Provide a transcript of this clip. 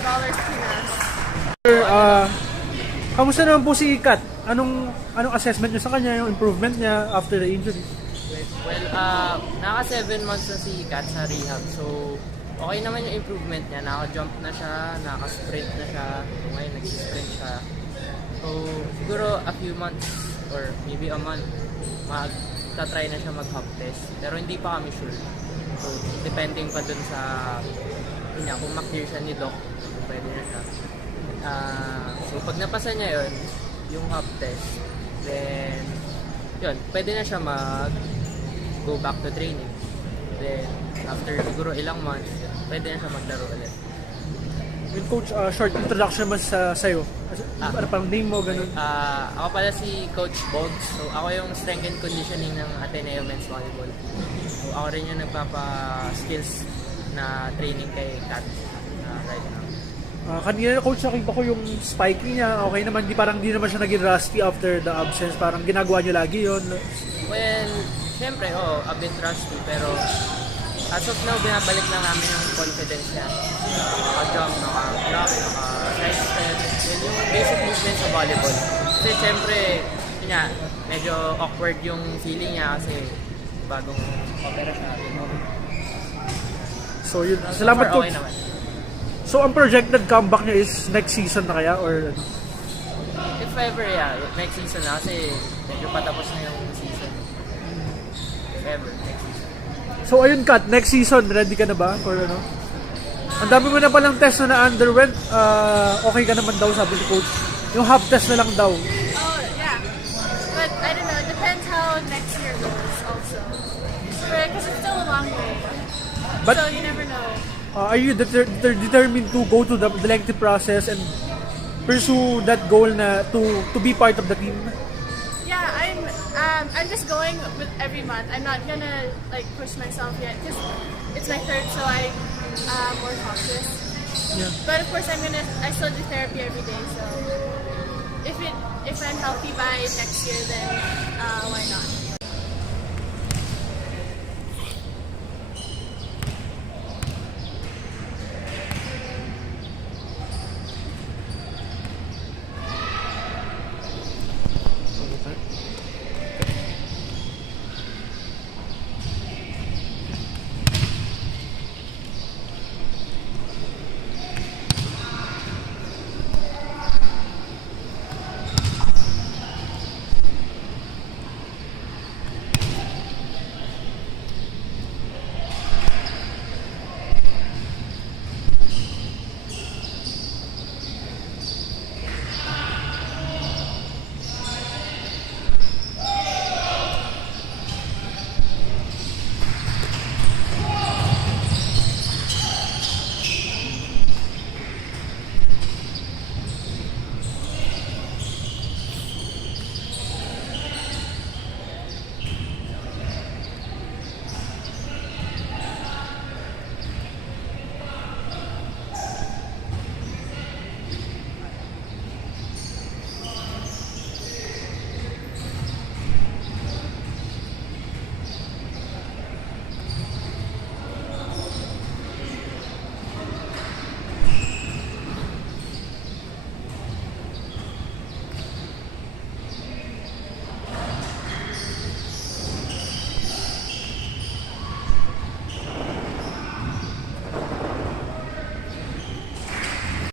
Pinas. Sir, kamusta naman po si Kat? Anong assessment niyo sa kanya, yung improvement niya after the injury? Well, naka 7 months na si Kat sa rehab. So, okay naman yung improvement niya. Naka-jump na siya, naka-sprint na siya. Ngayon, nag-sprint siya. So, siguro a few months or maybe a month, magta-try na siya mag-hop test. Pero hindi pa kami sure. So, depending pa dun sa kung ma-clear siya ni Doc, pwede na siya. So, pag napasa niya yun, yung hop test, then, yun, pwede na siya go back to training. Then, after siguro ilang months, pwede na siya maglaro ulit. Yung coach, short introduction mo sa'yo. Ano pang name mo, ganun? Ako pala si Coach Bogs. So, ako yung strength and conditioning ng Ateneo Men's Volleyball. So, ako rin yung nagpapa-skills na training kay Kat right now. Kanina coach, nakita ko yung spiking niya. Okay naman, di naman siya naging rusty after the absence. Parang ginagawa niyo lagi yun. Well, syempre, a bit rusty. Pero as of now, binabalik lang namin yung confidence niya. Naka-jump, naka-block, naka-side step. Yung basic movement sa volleyball. Kasi syempre, medyo awkward yung feeling niya kasi bagong opera siya. So yun, salamat coach. Okay naman. So ang projected comeback niya is next season na kaya or If ever, next season na kasi medyo patapos na yung season. If ever, next season. So ayun Kat, next season ready ka na ba or ano? Ang dami mo na palang test na underwent, okay ka naman daw sabi ni coach. Yung hop test na lang daw. Oh, yeah. But I don't know, it depends how next year goes also. Because it's still a long way. But So you never know. are you determined to go to the lengthy process and pursue that goal na to be part of the team? Yeah, I'm just going with every month. I'm not gonna like push myself yet because it's my third, so I'm more cautious. Yeah. But of course, I still do therapy every day. So if I'm healthy by next year, then why not?